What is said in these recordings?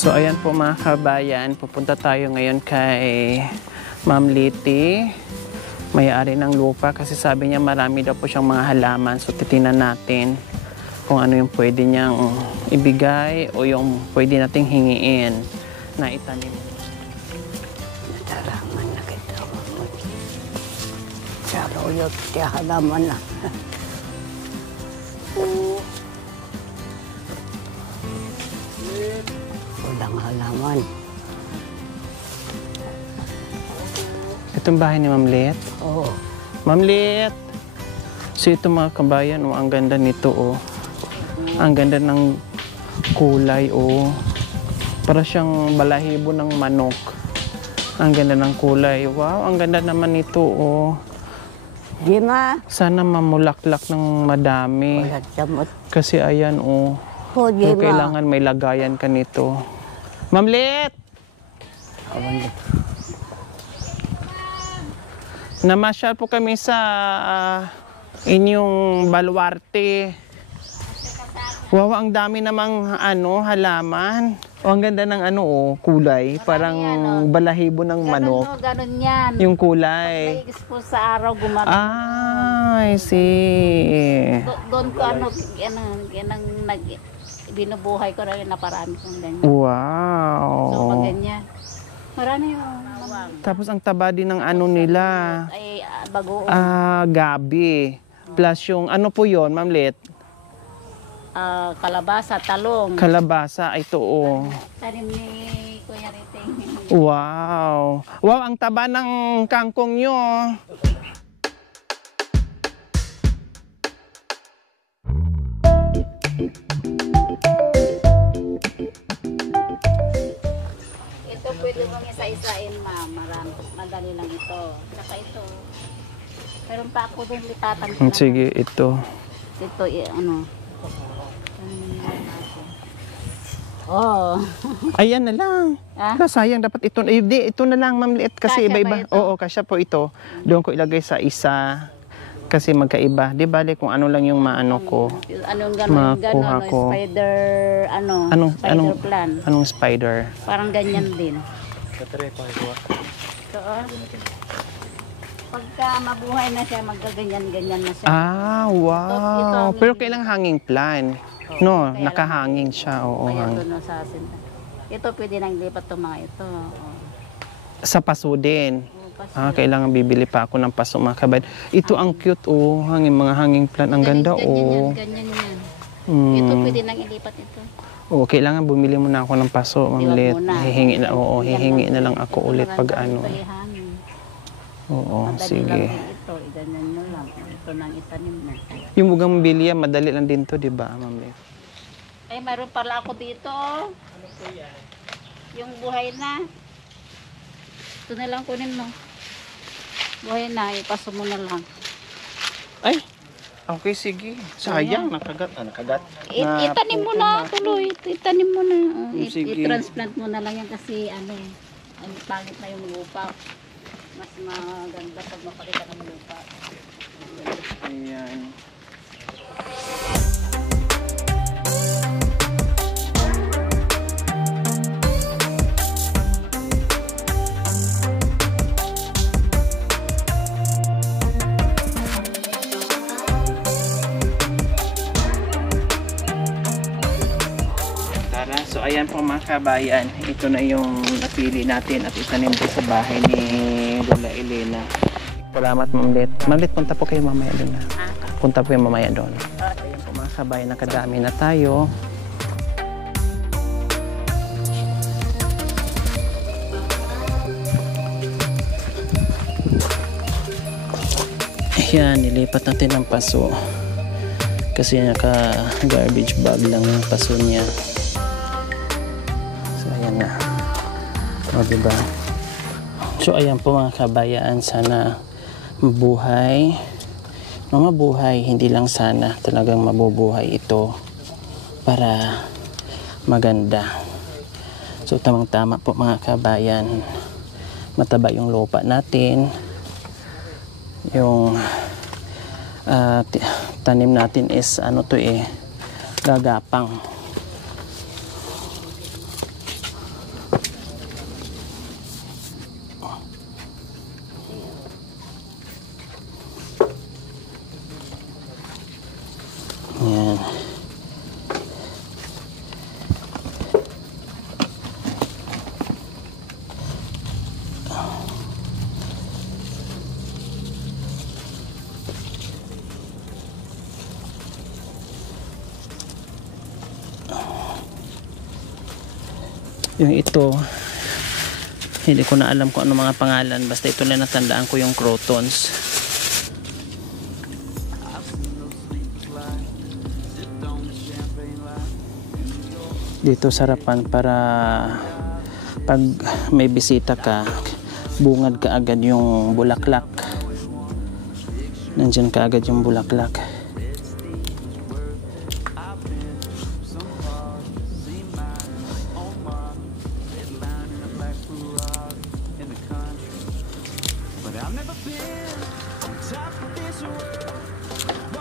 So ayan po mga kabayan, pupunta tayo ngayon kay Ma'am Liti, may-ari ng lupa, kasi sabi niya marami daw po siyang mga halaman. So titingnan natin kung ano yung pwede niyang ibigay o yung pwede nating hingiin na itanim. Tarangan na kita mo. Saruyot siya halaman na. Walang halaman. Itong bahay ni Ma'am Lit? Oo. Ma'am Lit! So ito mga kabayan, oh, ang ganda nito, oh. Ang ganda ng kulay, oh. Para siyang balahibo ng manok. Ang ganda ng kulay. Wow, ang ganda naman nito, oh. Gima. Sana mamulaklak ng madami. Wala samot. Kasi ayan, oh. Oh, So, Gima. kailangan may lagayan ka nito. Ma'am Lit! Awan na. Namasyal po kami sa inyong baluarte. Wow, ang dami namang halaman. Oh, ang ganda ng kulay. Parang balahibo ng manok. Ganun yan. Yung kulay. Pag-expose sa araw, gumagano. Ah, I see. Doon ko binubuhay ko rin na parami kong ganyan. Wow. So, pag ganyan. Marami yung Tapos ang taba din ng nila. ay bagoong. Gabi. Plus yung po yon, Ma'am Lit? Kalabasa, talong. Kalabasa, ito, oh. Tanim ni Kuya Riting. Wow. Wow, ang taba ng kangkong nyo. Ito pwede mong isa-isain, ma'am. Madali lang ito. Saka ito. Meron pa ako doon litatan ko na. Sige, ito. Ito, Oh. Ayan na lang. Sayang, dapat ito. Ito na lang, Ma'am Lit. Kasi Kasya iba-iba. ba ito? Oo, kasya po ito. Doon ko ilagay sa isa. Kasi magkaiba. Di bale kung ano lang yung maano ko. Anong gano'n, Makuha ko. spider, Anong plant. Anong spider? Parang ganyan din. Ito, pagka mabuhay na siya, maggaganyan-ganyan na siya. Wow. Ito Pero kailang hanging plan. No, kaya nakahanging siya. Oo, Kaya doon sa asin. Ito, pwede nang lipat itong mga ito. sa paso din. Kasi Kailangan bibili pa ako ng paso, mga kabayan. Ito ang cute, oh. Mga hanging plant. Ang ganda, oh. Ganyan yan. Mm. Ito, pwede nang ilipat ito. Oo, kailangan bumili muna ako ng paso, Ma'am Lit. Muna. Hihingi na, hihingi na lang ako ulit pag Maganda ano. ito, ihangin. Oo, Madali sige. lang din ito, iganyan nyo lang. Ito nang itanim na. Yung bugambilya, madali lang din to, di ba, Ma'am Lit? Ay, mayroon pala ako dito. Yung buhay na. Ito na lang kunin mo. Buhay na, ipaso mo na lang. Ay, okay, sige. Sayang, nakagat. Itanim mo na, tuloy. Itanim mo na. Sige. I-transplant mo na lang yan kasi ang pangit na yung lupa. Mas maganda pag mapakita ng lupa. Ayan. So ayan po mga kabayan, ito na yung napili natin at itanim po sa bahay ni Lola Elena. Salamat, Ma'am Lit. Ma'am Lit, punta po kayo mamaya doon. Punta po kayo mamaya doon. Ayan po mga kabayan, nakadami na tayo. Ayan, nilipat natin ang paso. Kasi naka-garbage bag lang yung paso niya. Na. O, diba? So, ayan po mga kabayan, sana mabuhay. Mabuhay, hindi lang sana, talagang mabubuhay ito para maganda. So, tamang-tama po mga kabayan, mataba yung lupa natin. Yung tanim natin is gagapang. Yan. Yung ito, hindi ko na alam kung ano mga pangalan, basta ito lang natandaan ko yung crotons. Dito sarapan para pag may bisita ka, bungad ka agad yung bulaklak. Nandyan ka agad yung bulaklak.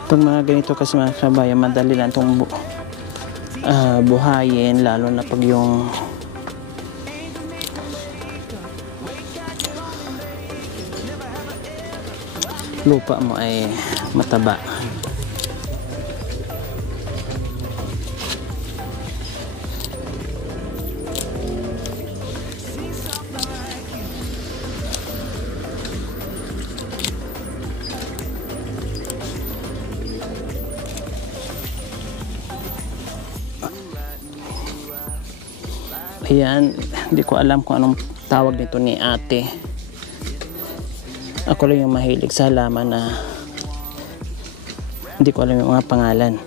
Pag mga ganito kasi mga kabayan, madali lang itong buhayin, lalo na pag yung lupa mo ay mataba. Ayan, hindi ko alam kung anong tawag nito ni ate. Ako lang yung mahilig sa halaman na hindi ko alam yung mga pangalan.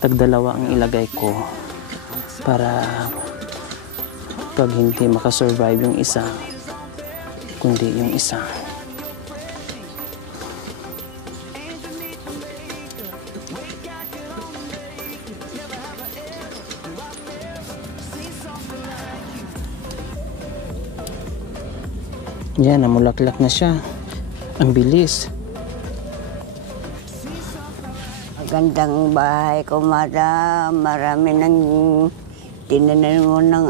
Tagdalawa ang ilagay ko para pag hindi makasurvive yung isa, kundi yung isa. Yan, namulaklak na siya. Ang bilis. Magandang bahay ko, madam. Marami nang tinanim mo ng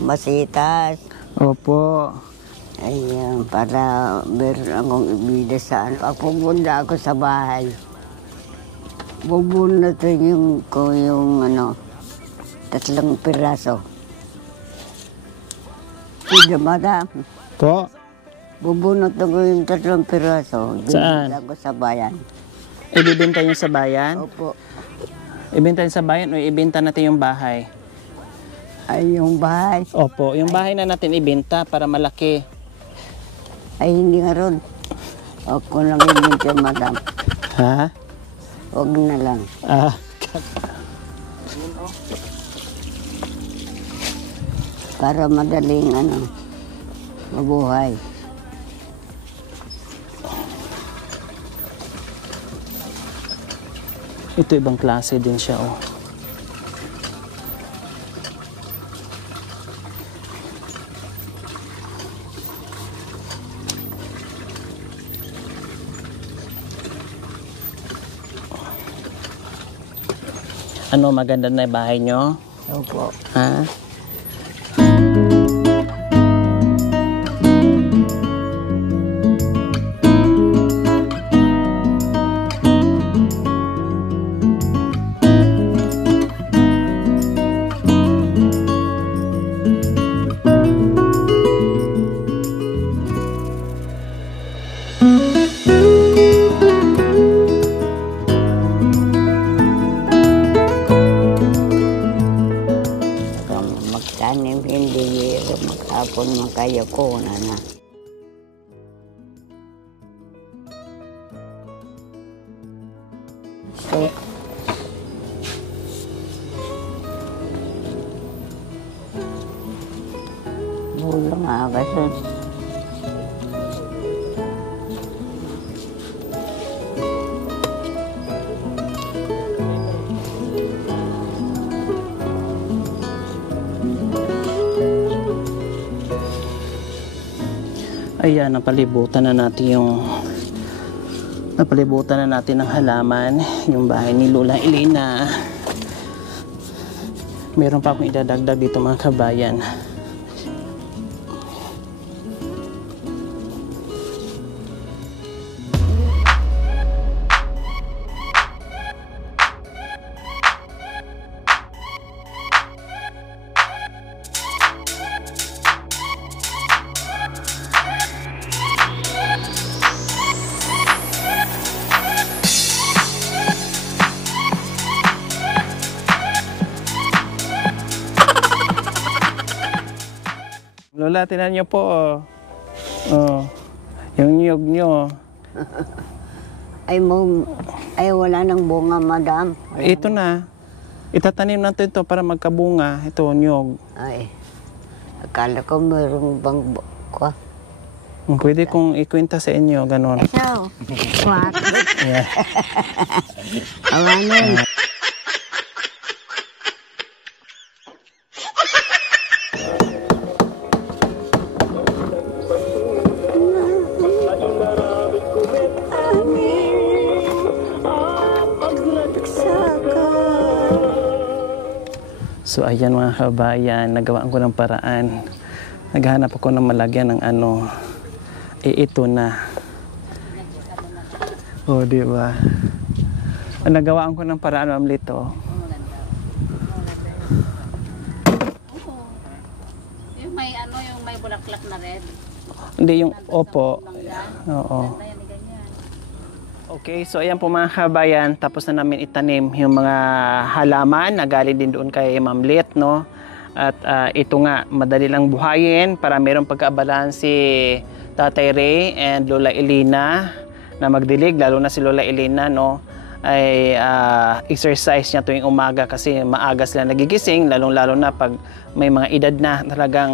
masitas. Opo. Ayan, para meron akong ibida sa Pag pupunta ako sa bahay, bubunutin yung 3 piraso. Sige, madam. Po? Bubunot ko yung 3 piraso. Saan? Binigyan ko sa bayan. Ibibenta niyo sa bayan? Opo. Ibenta niyo sa bayan o ibenta natin yung bahay? Ay, yung bahay. Opo, yung bahay na natin ibenta para malaki. Ay, hindi nga ron. Huwag ko lang ibigyan, madam. Ha? Huwag na lang. Ah. Para madaling mabuhay. Ito ibang klase din siya, oh. Ano, maganda na yung bahay nyo? Opo. Ha? Magtanim, hindi maghapon makayo ko na. So, bulang nga kasi. Ayan, napalibutan na natin ng halaman yung bahay ni Lola Elena. Meron pa akong idadagdag dito mga kabayan. Lola, tinan niyo po. Oh, yung niyog niyo. Ay, wala nang bunga, madam. Ito na. Itatanim natin ito para magkabunga. Ito, niyog. Ay, akala ko mayroong bang ko. Pwede kong ikwenta sa inyo, ganon. So, what? Yeah. Awanin. So ayan mga kabayan, nagawaan ko ng paraan. Naghahanap ako ng malagyan ng ano. Ito na. Oh, di ba? Nagawaan ko ng paraan, Ma'am Lito. Yung may ano, yung may bulaklak na red. Hindi yung opo. Langgan. Oo. Ganda yan, ganyan. Okay, so ayan po mga kabayan, tapos na namin itanim yung mga halaman na galing din doon kay Ma'am Lit, no? At ito nga, madali lang buhayin para mayroong pagkaabalahan si Tatay Ray and Lola Elena na magdilig, lalo na si Lola Elena, no? Ay exercise niya tuwing umaga kasi maaga sila nagigising, lalong-lalo na pag may mga edad na talagang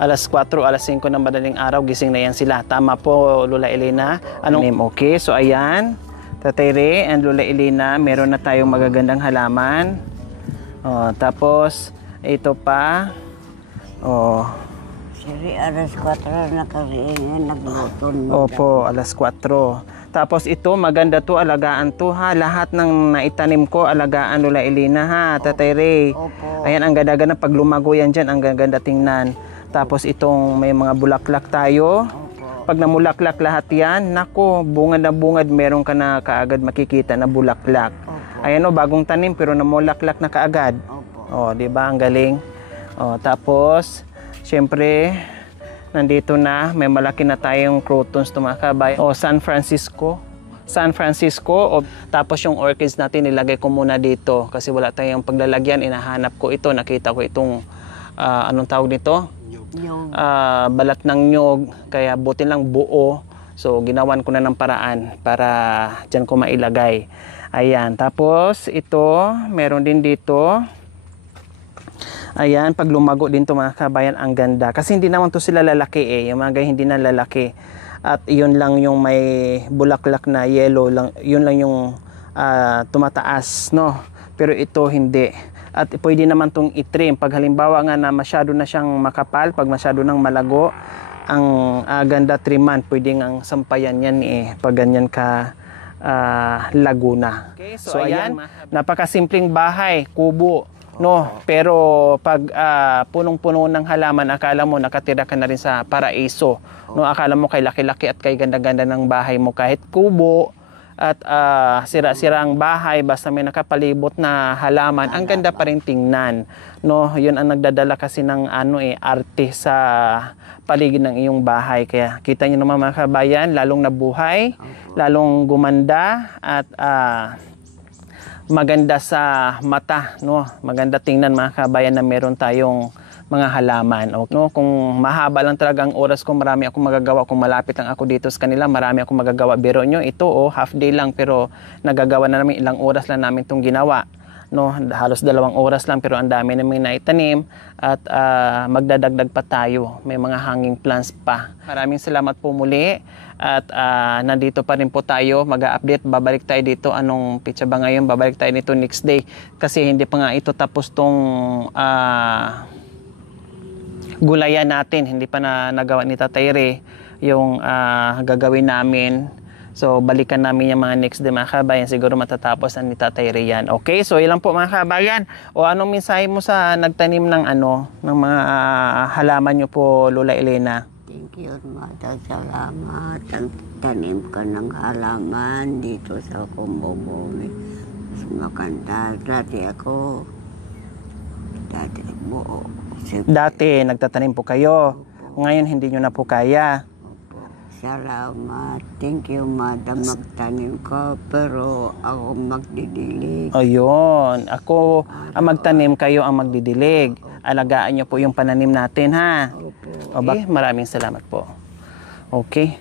alas 4, alas 5 ng madaling araw, gising na yan sila. Tama po, Lola Elena. Anong name? Okay, so ayan, Tatay Ray and Lola Elena, meron na tayong magagandang halaman. Tapos, ito pa. Siri, alas 4 na kasi nagluto. Opo, alas 4. Tapos ito, maganda to, alagaan to ha. Lahat ng naitanim ko, alagaan Lola Elena ha, Tatay Ray. Opo. Ayan, ang ganda-ganda. Pag lumago yan dyan, ang ganda tingnan. Tapos itong may mga bulaklak tayo. Pag namulaklak lahat yan, nako, bungad na bungad, meron ka na kaagad makikita na bulaklak. Ayan o, bagong tanim pero namulaklak na kaagad. O, di ba? Ang galing. O, tapos, syempre, nandito na, may malaki na tayong crotons tumakabay. O, San Francisco. San Francisco. O, tapos yung orchids natin, nilagay ko muna dito kasi wala tayong paglalagyan. Inahanap ko ito, nakita ko itong, anong tawag nito? Balat ng nyog, kaya buti lang buo. So ginawan ko na ng paraan para dyan ko mailagay. Ayan, tapos ito, meron din dito. Ayan, pag lumago din to mga kabayan, ang ganda. Kasi hindi naman to sila lalaki yung mga hindi na lalaki. At yun lang yung may bulaklak na yellow lang, yun lang yung tumataas, no? Pero ito hindi. At pwede naman itong i-trim. Pag halimbawa nga na masyado na siyang makapal, pag masyado nang malago, ang ganda triman, pwede ngang sampayan yan pag ganyan ka laguna. Okay, so ayan, napakasimpleng bahay, kubo, no? Pero pag punong-puno ng halaman, akala mo nakatira ka na rin sa paraiso. No? Akala mo kay laki-laki at kay ganda-ganda ng bahay mo kahit kubo, at sira-sira ang bahay, basta may nakapalibot na halaman, ang ganda pa rin tingnan, no? Yun ang nagdadala kasi ng arte sa paligid ng iyong bahay. Kaya kita niyo naman mga kabayan, lalong nabuhay, lalong gumanda at maganda sa mata, no? Maganda tingnan mga kabayan na meron tayong mga halaman. Okay, no? Kung mahaba lang talaga ang oras ko, marami akong magagawa. Kung malapit lang ako dito sa kanila, marami akong magagawa. Biro nyo, ito half day lang, pero nagagawa na namin, ilang oras lang namin itong ginawa. No? Halos 2 oras lang, pero ang dami namin naitanim at magdadagdag pa tayo. May mga hanging plants pa. Maraming salamat po muli at nandito pa rin po tayo. Mag-update, babalik tayo dito. Anong pitsa ba ngayon? Babalik tayo nito next day. Kasi hindi pa nga ito tapos tong gulayan natin, hindi pa na nagawa ni Tatay Ray yung gagawin namin So, balikan namin yung mga next day mga kabayan. Siguro matatapos na ni Tatay Rian. Okay? So, ilan po mga kabayan. O anong mensahe mo sa nagtanim ng ng mga halaman nyo po, Lola Elena? Thank you, Mata. Salamat. Ang tanim ka ng halaman dito sa Kumbubumi. Mas maganda. Dati, nagtatanim po kayo. Ngayon, hindi nyo na po kaya. Salamat. Thank you, Madam. Magtanim ka, pero ako magdidilig. Ayun. Ako ang magtanim, kayo ang magdidilig. Alagaan nyo po yung pananim natin, ha? Opo. Okay, maraming salamat po. Okay.